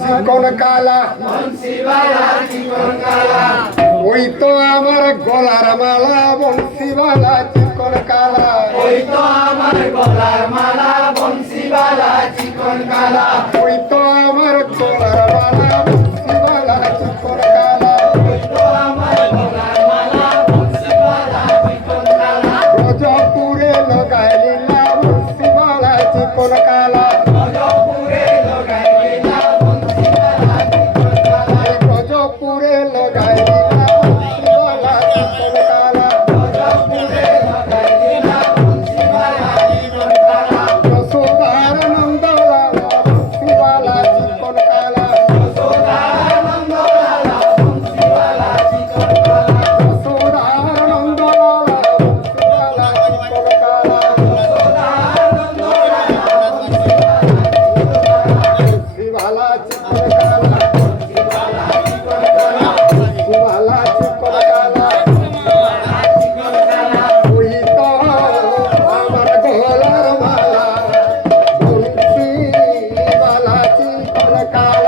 চিকন কালা ওই তো আমার গলার মালা বংশীবালা চিকন কালা ওই তো আমার গলার মালা বংশীবালা চিকন কালা ওই তো আমার গলার মালা বংশীবালা চিকন কালা ওই তো আমার গলার মালা বংশীবালা চিকন কালা রজপুরে লগাইলি না বংশীবালা চিকন কালা রজপুরে লগাইলা বংশীবালা চিকন কালা রজপুরে লগাইলি না বংশীবালা চিকন কালা রজপুরে লগাইলা বংশীবালা চিকন কালা যশোদার নন্দলাল বংশীবালা চিকন কালা যশোদার নন্দলালা বংশীবালা চিকন কালা যশোদার নন্দলাল বংশীবালা চিকন কালা যশোদার নন্দলালা বংশীবালা চিকন কালা বংশীবালা চিকন কালা বংশীবালা চিকন কালা চিকন কালা ওই তো আমার গলার মালা বংশীবালা চিকন কালা